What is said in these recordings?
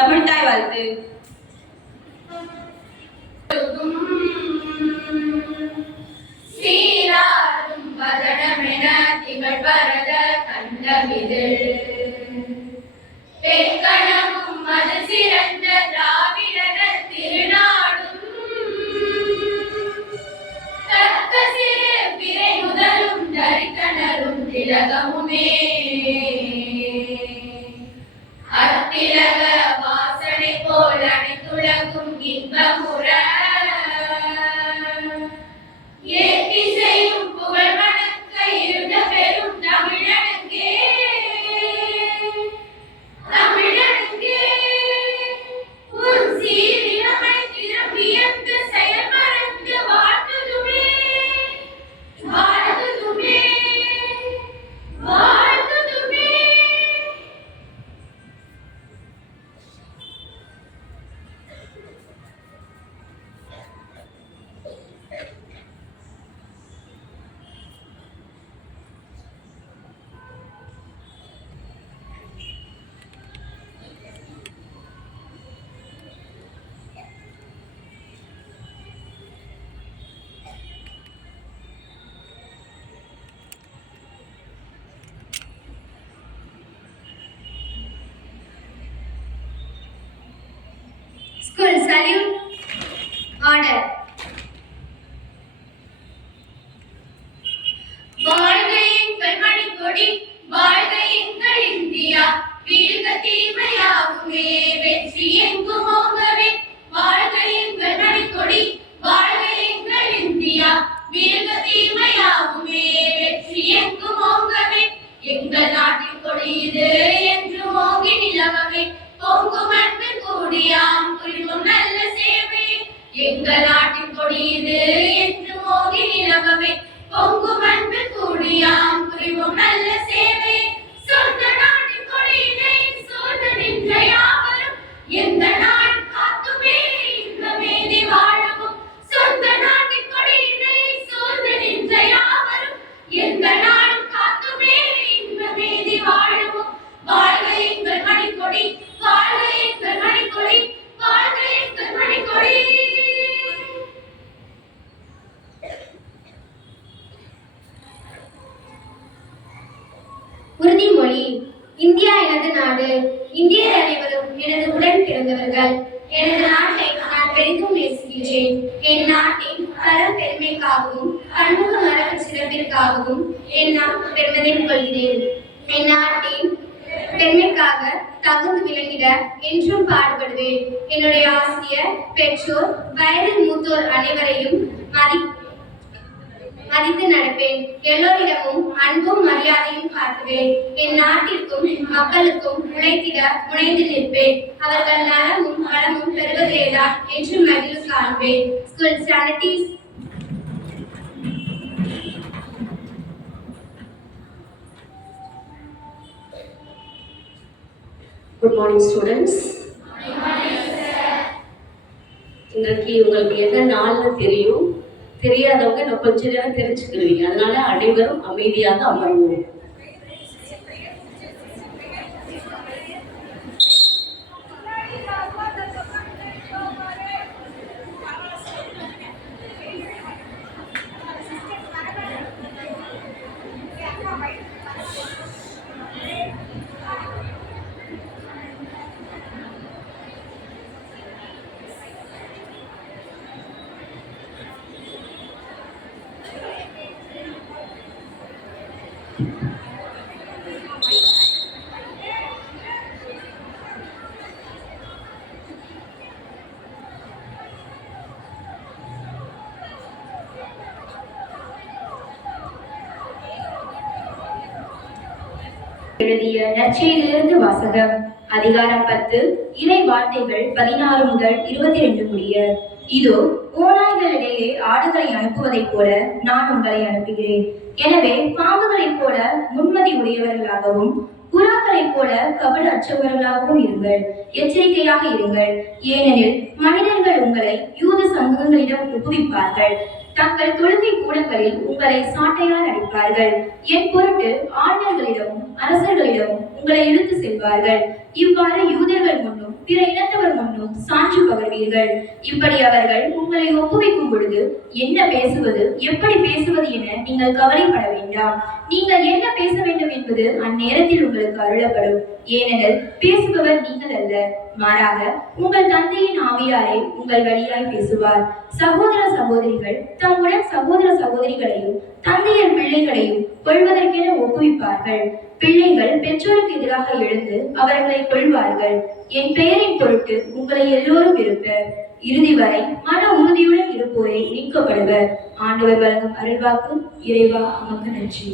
தமிழ்த்தாய் வாழ்த்து. சீராரும் வதனமென திகழ் பரத கண்டமிதில் பெண்கணமும் அது சிறந்த திராவிடர் திருநாடும் தக்க சிறு பிறை முதலும் தரித்தனரும் திலகமுமே அத்திலக வாசனை போல் அனைத்துலகும் இன்பமுற ஏற்றி செய்யும் புகழ் வணக்க இருந்த பெரும் தமிழனுக்கே தமிழனுக்கே உன் சீரிழமை திரும்பியந்து செயல் மறந்து வாழ்த்துதுமே வாழ்த்துதுமே வாழ்த்துதுமே. School salute. Order. வாழ்க எங்கள் மணிக்கொடி, வாழ்க எங்கள் இந்தியா, வீழ்க தீமையாகுமே, வெற்றி எங்கும் ஓங்கவே. வாழ்க எங்கள் மணிக்கொடி, வாழ்க எங்கள் இந்தியா, வீழ்க தீமையாகுமே, வெற்றி எங்கும் ஓங்கவே. எங்கள் நாட்டின் கொடி இது என்று ஓங்கி நிலவவே, பொங்கும் அன்பின் கூடியாம் புரிவும் நல்ல சேவை. எங்கள் நாட்டின் கொடி இது என்று ஓங்கி நிலவவே, பொங்கும் அன்பின் கூடியாம் புரிவும் நல்ல சேவை. சொந்த நாட்டின் கொடியினை சூழ்ந்து நின்ற யாவரும் எந்த நாடு காத்துமே இன்பமேதி வாழவும். சொந்த நாட்டின் கொடியினை சூழ்ந்து நின்ற யாவரும் எந்த நாடு காத்துமே இன்பமேதி வாழவும். வாழ்க எங்கள் மணிக்கொடி, வாழ்க எங்கள் மணிக்கொடி, வாழ்க எங்கள் மணிக்கொடி. உறுதிமொழி. இந்தியா எனது நாடு, இந்தியர் அனைவரும் எனது உடன் பிறந்தவர்கள். எனது நாட்டை நான் பெரிதும் நேசிக்கிறேன். என் நாட்டின் பெருமைக்காகவும் பன்முக மரபு சிறப்பிற்காகவும் என் நான் பெருமிதம் கொள்கிறேன். என் நாட்டின் பெருமைக்காக தகுந்து விளங்கிட என்றும் பாடுபடுவேன். என்னுடைய ஆசிரியர், பெற்றோர், வயதில் மூத்தோர் அனைவரையும் மதித்து நடப்பேன். எல்லோரிடமும் அன்பும் மரியாதையும் காட்டுவேன். என் நாட்டிற்கும் மக்களுக்கும் உழைத்திட முனைந்து நிற்பேன். அவர்கள் நலமும் வளமும் பெறுவதேதான் என்று மகிழ்வு காண்பேன். School sanities. Good morning, students. இன்னைக்கு உங்களுக்கு என்ன நாள்னு தெரியும். தெரியாதவங்க நான் கொஞ்ச நேரம் தெரிஞ்சுக்கிடுவீங்க. அதனால அனைவரும் அமைதியாக அமர்வோம். எழுதிய நற்செய்தியிலிருந்து வாசகம். அதிகாரம் 10, இறை வார்த்தைகள் 16 முதல் 22 முடிய. இதோ, ஓநாய்களிடையே ஆடுகளை அனுப்புவதைப் போல நான் உங்களை அனுப்புகிறேன். எனவே பாம்புகளைப் போல முன்மதி உடையவர்களாகவும் புறாக்களைப் போல கபட அற்றவர்களாகவும் இருங்கள். எச்சரிக்கையாக இருங்கள். ஏனெனில் மனிதர்கள் உங்களை யூத சங்கங்களிடம் ஒப்புவிப்பார்கள். தங்கள் தொழுகை கூடங்களில் உங்களை சாட்டையால் அடிப்பார்கள். என் பொருட்டு ஆளுநர்களிடமும் அரசர்களிடமும் உங்களை இழுத்து செல்வார்கள். இவ்வாறு யூதர்கள் முன்னும் பிற இனத்தவர் முன்னும் சான்று பகர்வீர்கள். இப்படி அவர்கள் உங்களை ஒப்புவிக்கும் பொழுது என்ன பேசுவது, எப்படி பேசுவது என நீங்கள் கவலைப்பட வேண்டாம். நீங்கள் என்ன பேச வேண்டும் என்பது அந்நேரத்தில் உங்களுக்கு அருளப்படும். ஏனெனில் பேசுபவர் நீங்கள் அல்ல, மாறாக உங்கள் தந்தையின் ஆவியாரே உங்கள் வழியாய் பேசுவார். சகோதர சகோதரிகள் தம்முடன் சகோதர சகோதரிகளையும் தந்தையர் பிள்ளைகளையும் கொள்வதற்கென ஒப்புவிப்பார்கள். பிள்ளைகள் பெற்றோருக்கு எதிராக எழுந்து அவர்களை கொள்வார்கள். என் பெயரின் பொருட்டு உங்களை எல்லோரும் இருப்பர். இறுதி வரை மன உறுதியுடன் இருப்போரே நீக்கப்படுவர். ஆண்டவர் வழங்கும் அருள்வாக்கு. இறைவா உமக்கு நன்றி.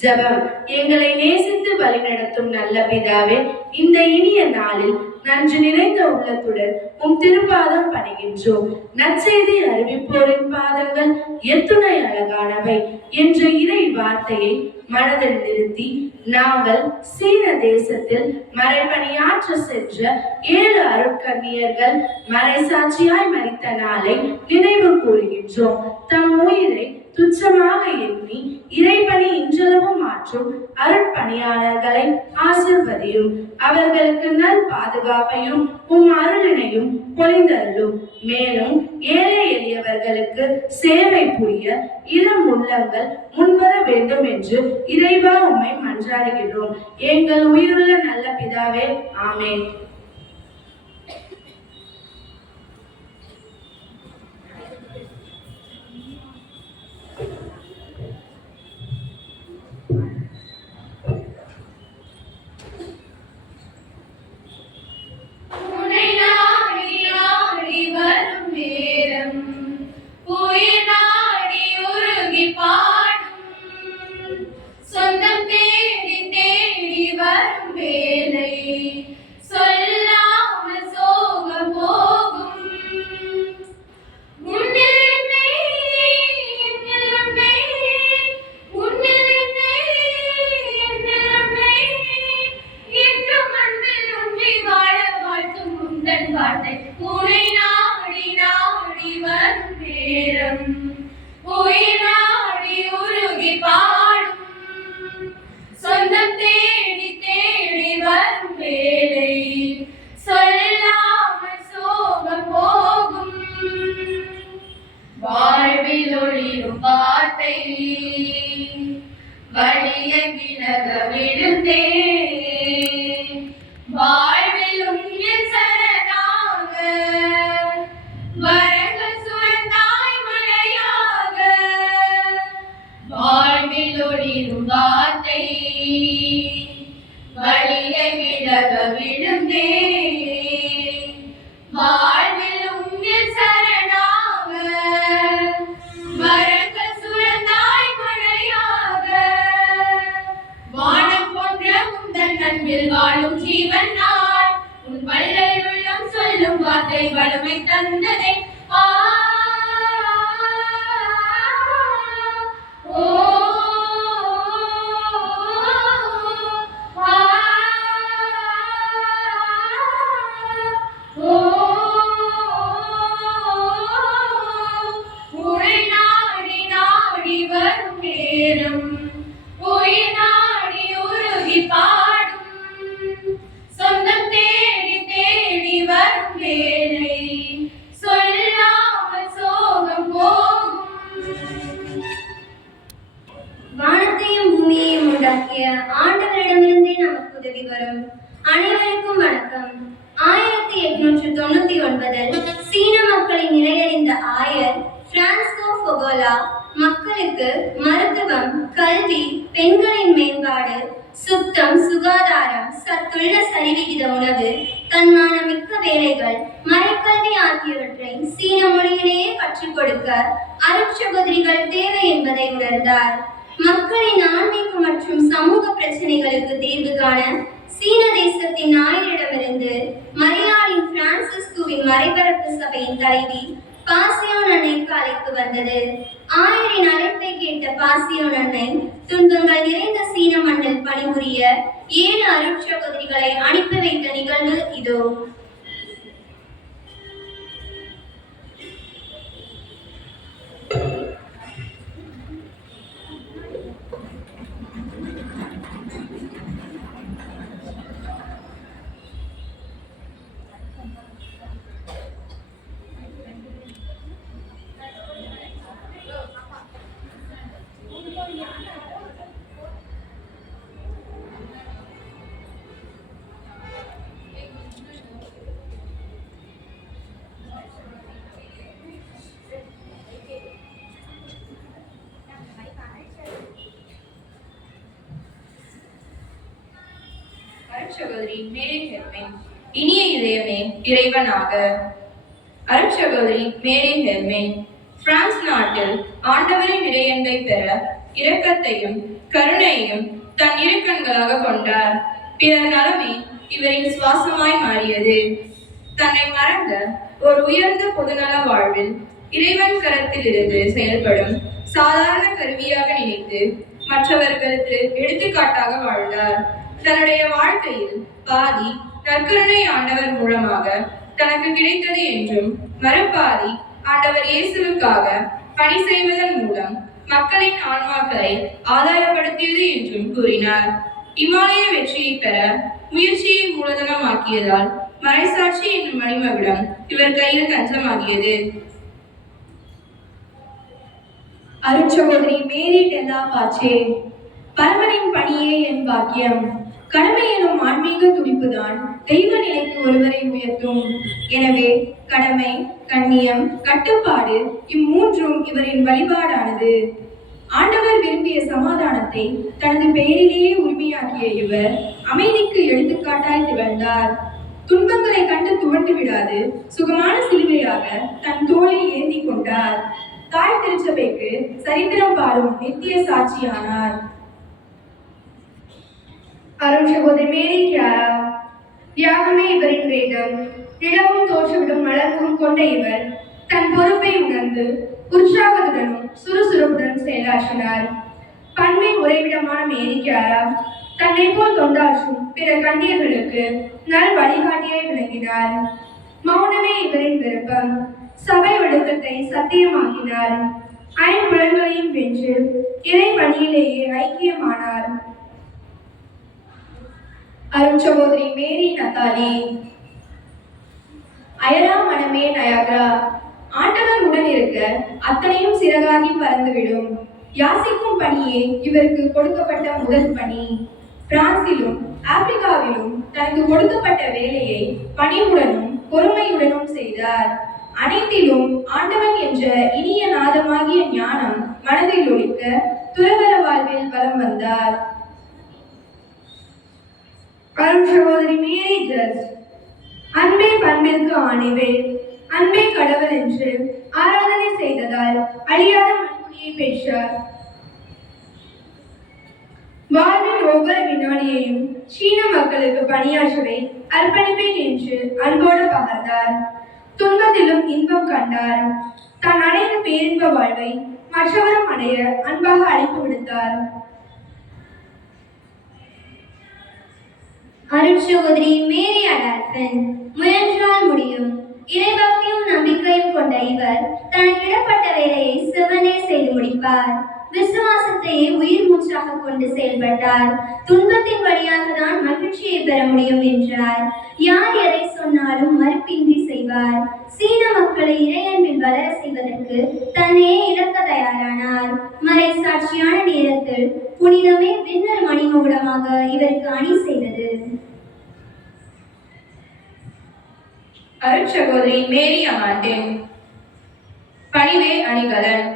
ஜெபம். எங்களை நேசித்து வழிநடத்தும் நல்ல பிதாவே, இந்த இனிய நாளில் நன்றி நிறைந்த உள்ளத்துடன் உம் திருப்பாதம் பணிகின்றோம். நற்செய்தி அறிவிப்போரின் பாதங்கள் எத்துணை அழகானவை என்ற இறை வார்த்தையை மனதில் நிறுத்தி நாங்கள் சீன தேசத்தில் மறைபணியாற்ற சென்ற 7 அருட்கன்னியர்கள் மறைசாட்சியாய் மரித்த நாளை நினைவு கூறுகின்றோம். தம் உயிரை துச்சமாக எண்ணி இறைபணி இன்றளவும் மாற்றும் அருட்பணியாளர்களை ஆசிர்வதியும். அவர்களுக்கு நல் பாதுகாப்பையும் உம் அருளினையும் பொழிந்தருளும். மேலும் ஏழை எளியவர்களுக்கு சேவை புரிய இளம் உள்ளங்கள் முன்வர வேண்டும் என்று இறைவா உம்மை மன்றாடுகிறோம். எங்கள் உயிருள்ள நல்ல பிதாவே, ஆமென். வானத்தையும் பூமியையும் உண்டாக்கிய ஆண்டவரிடமிருந்தே நமக்கு உதவி வரும். அனைவருக்கும் வணக்கம். 1899 சீன மக்களின் நிலையறிந்த ஆயர் பிரான்ஸ்கோ ஃபோகோலா மக்களுக்கு மருத்துவம், கல்வி, பெண்களின் மேம்பாடு, சுத்தம், சுகாதாரம், சத்துள்ள சரிவிகித உணவு, தன்மானமிக்க வேலைகள், மறைக்கல்வி ஆகியவற்றை சீன மொழியிலேயே கற்றுக் கொடுக்க அருட்சகோதரிகள் தேவை என்பதை உணர்ந்தார். மக்களின் ஆன்மீக மற்றும் சமூக பிரச்சனைகளுக்கு தீர்வு காண சீன தேசத்தின் ஆயரிடமிருந்து மரியாளின் பிரான்சிஸ்குவின் மறைபரப்பு சபையின் தலைவி பாசியோன் அன்னைக்கு அழைப்பு வந்தது. ஆயரின் அழைப்பை கேட்ட பாசியோன் அன்னை துன்பங்கள் நிறைந்த சீன மண்ணில் பணிபுரிய 7 அருட்சகோதரிகளை அனுப்பி வைத்த நிகழ்வு இதோ. அருட்சகோதரி மேரி ஹெர்மின். இனிய இதயமே இறைவனாக. அருட்சகோதரி மேரி ஹெர்மின் பிரான்ஸ் நாட்டில் ஆண்டவரின் இறையன்பை பெற இரக்கத்தையும் கருணையையும் தன் இருக்கண்களாக கொண்டார். பிறர் நலமே இவரின் சுவாசமாய் மாறியது. தன்னை மறந்த ஒரு உயர்ந்த பொதுநல வாழ்வில் இறைவன் கரத்தில் இருந்து செயல்படும் சாதாரண கருவியாக நினைத்து மற்றவர்களுக்கு எடுத்துக்காட்டாக வாழ்ந்தார். தன்னுடைய வாழ்க்கையில் பாதி நற்கருணை ஆண்டவர் மூலமாக தனக்கு கிடைத்தது என்றும், மறுபாதி ஆண்டவர் இயேசுவுக்காக பணி செய்வதன் மூலம் மக்களின் ஆன்மாக்களை ஆதாயப்படுத்தியது என்றும் கூறினார். இமாலய வெற்றியை பெற முயற்சியை மூலதனமாக்கியதால் மறைசாட்சி என்னும் மணிமகுடம் இவர் கையில் தஞ்சமாகியது. அருட்சகோதரி மேரி டெல்லா பாச்சே. பரமனின் பணியே என் பாக்கியம். கடமை எனும் ஆன்மீக துடிப்புதான் தெய்வ நிலைக்கு ஒருவரை உயர்த்தும். எனவே கடமை, கண்ணியம், கட்டுப்பாடு இம்மூன்றும் இவரின் வழிபாடானது. ஆண்டவர் விரும்பிய சமாதானத்தை தனது பெயரிலேயே உரிமையாக்கிய இவர் அமைதிக்கு எடுத்துக்காட்டாய் திகழ்ந்தார். துன்பங்களை கண்டு துவண்டு விடாது சுகமான சிலுவையாக தன் தோளில் ஏந்தி கொண்டார். தாய் திருச்சபைக்கு சரித்திரம் பாடும் நித்திய சாட்சியானார். அருட்சகோதரி மேரி கியாரா. தியாகமே இவரின் வேதம். நிலவும் தோற்றுவிடும் மலர்வும் கொண்ட இவர் தன் பொறுப்பை உணர்ந்து உற்சாகத்துடனும் சுறுசுறுப்புடன் செயலாற்றினார். பண்பின் உறைவிடமான மேரி கியாரா தன்னை போல் தொண்டாற்றும் பிற கண்ணியர்களுக்கு நல் வழிகாட்டியாய் விளங்கினார். மௌனமே இவரின் விருப்பம். சபை ஒழுக்கத்தை சத்தியமாக்கினார். ஐம்புலன்களையும் வென்று இறை பணியிலேயே ஐக்கியமானார். அருட்சகோதரி மேரி நத்தாலி. அயரா மனமே நயாகரா. ஆண்டவர் உடன் இருக்க அத்தனையும் சிறகாகி பறந்துவிடும். யாசிக்கும் பணியே இவருக்கு கொடுக்கப்பட்ட முதல் பணி. பிரான்சிலும் ஆப்பிரிக்காவிலும் தனக்கு கொடுக்கப்பட்ட வேலையை பணிவுடனும் பொறுமையுடனும் செய்தார். அனைத்திலும் ஆண்டவன் என்ற இனிய நாதமாகிய ஞானம் மனதில் ஒலிக்க துறவற வாழ்வில் வலம் வந்தார். அருட்சகோதரி மேரி ஜஸ்ட். அன்பே பண்பிற்கு ஆணிவேர். அன்பே கடவுள் என்று ஆராதனை செய்ததால் அழியாத மண்முடியை பெற்றார். வாழ்வின் ஒவ்வொரு வினாடியையும் சீன மக்களுக்கு பணியாற்றவே அர்ப்பணிப்பேன் என்று அன்போடு பகர்ந்தார். துன்பத்திலும் இன்பம் கண்டார். தான் அடைந்த பேரின்ப வாழ்வை மற்றவரும் அடைய அன்பாக அழைப்பு விடுத்தார். அருட்சகோதரி மேரி அடால்பன். முயன்றால் முடியும். இறைபக்தியும் நம்பிக்கையும் கொண்ட இவர் தனக்கிடப்பட்ட வேலையை செவ்வனே செய்து முடிப்பார். விசுவாசத்தையே உயிர் மூச்சாக கொண்டு செயல்பட்டார். துன்பத்தின் வழியாக தான் மகிழ்ச்சியை பெற முடியும் என்றார். யார் எதை சொன்னாலும் மறுப்பின்றி செய்வார். சீன மக்களை இறையன்பில் வளர செய்வதற்கு தன்னையே இழக்க தயாரானார். மறை சாட்சியான நேரத்தில் புனிதமே விண்ணல் மணிமகுடமாக இவருக்கு அணி செய்தது. அருட்சகோதரி மேரி அமாண்டேன். பணிவே அணிகலன்.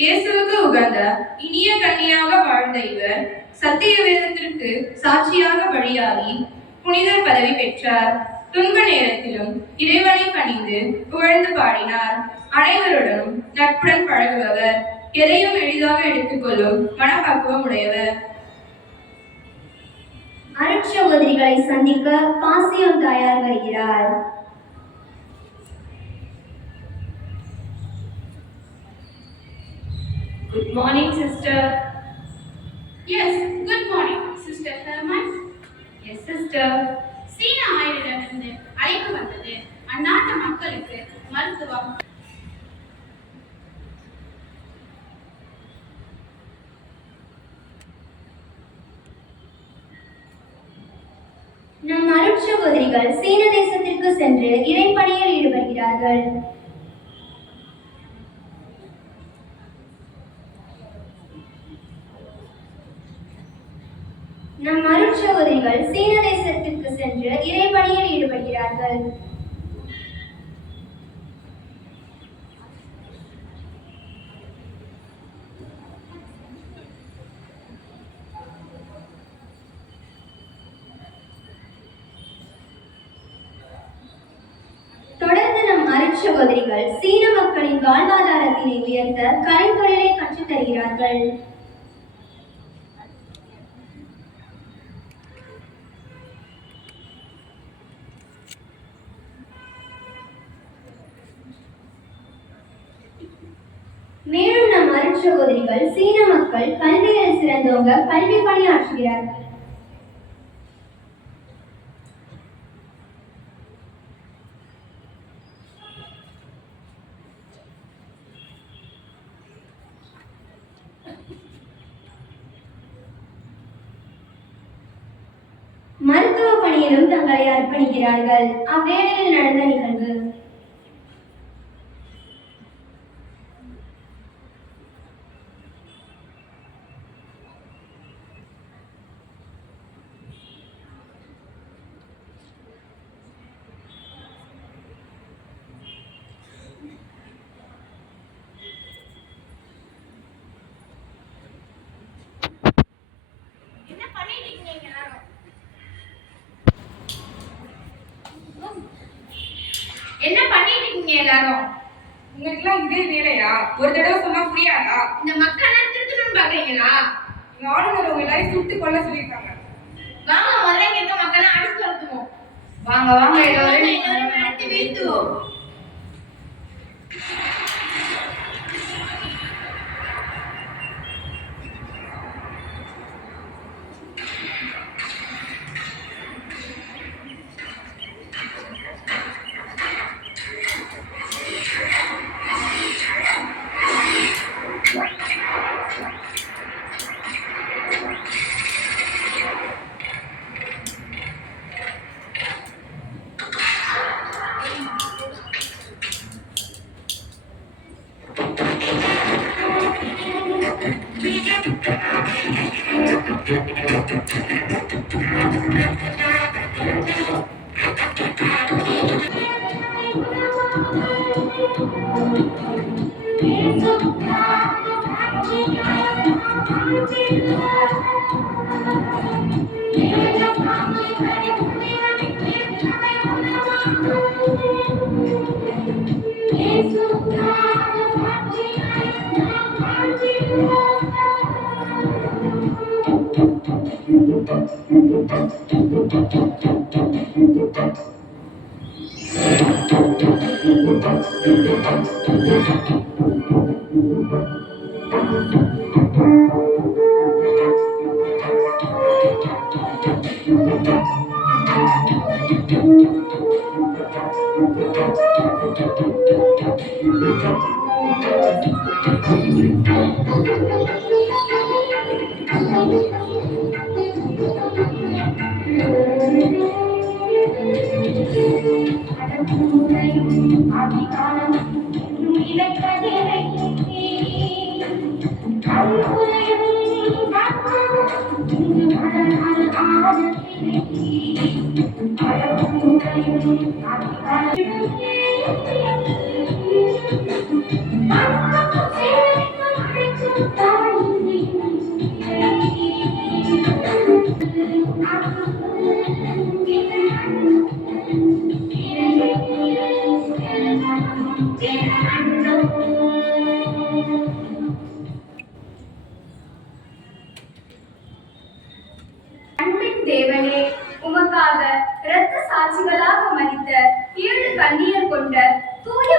இயேசுவுக்கு உகந்த இனிய கன்னியாக வாழ்ந்த இவர் சத்திய வேதத்திற்கு சாட்சியாக வழியாகி புனிதர் பதவி பெற்றார். துன்ப நேரத்திலும் இறைவனை பணிந்து புகழ்ந்து பாடினார். அனைவருடனும் நட்புடன் பழகுபவர். எதையும் எளிதாக எடுத்துக்கொள்ளும் மனப்பக்குவம் உடையவர். அருட்சகோதரிகளை சந்திக்க பாசியம் தாயார் வருகிறார். Good morning, sister. Yes, good morning, Sister Herman. Yes, sister. சீன ஆயரிடமிருந்து அழைப்பு வந்தது. அந்நாட்டு மக்களுக்கு மருத்துவம், நம் அருட்சகோதரிகள் சீன தேசத்திற்கு சென்று இறைப்பணியில் ஈடுபடுகிறார்கள். நம் அருட்சகோதரிகள் சீன தேசத்திற்கு சென்று இறைப்பணியில் ஈடுபடுகிறார்கள். சகோதரிகள் சீன மக்களின் வாழ்வாதாரத்தினை உயர்த்த கலைத்தொழிலை கற்றுத் தருகிறார்கள். மேலும் நம் அருட்சகோதரிகள் சீன மக்கள் கல்வியில் சிறந்தவங்க கல்வி பணியாற்றுகிறார்கள். மருத்துவ பணியிலும் தங்களை அர்ப்பணிக்கிறார்கள். அவ்வேளையில் நடந்த நிகழ்வு. என்ன பண்ணிட்டு இருக்கீங்க எல்லாரும்? உங்களுக்குலாம் இதே வேலையா? ஒரு தடவை சொன்னா புரியாதா? இந்த மக்களை திருத்தணும்னு பாக்குறீங்களா? எங்க ஆளுநர் உங்க எல்லாரையும் சுட்டு கொல்ல சொல்லியிருக்காங்க. வாங்க முதல்ல இங்க இருக்க மக்களை அடிச்சு துரத்துவோம். வாங்க வாங்க எல்லாரும் நடத்தி வீழ்த்துவோம். அன்பின் தேவனே, உமக்காக இரத்த சாட்சிகளாக மரித்த 7 கன்னியர் கொண்ட தூய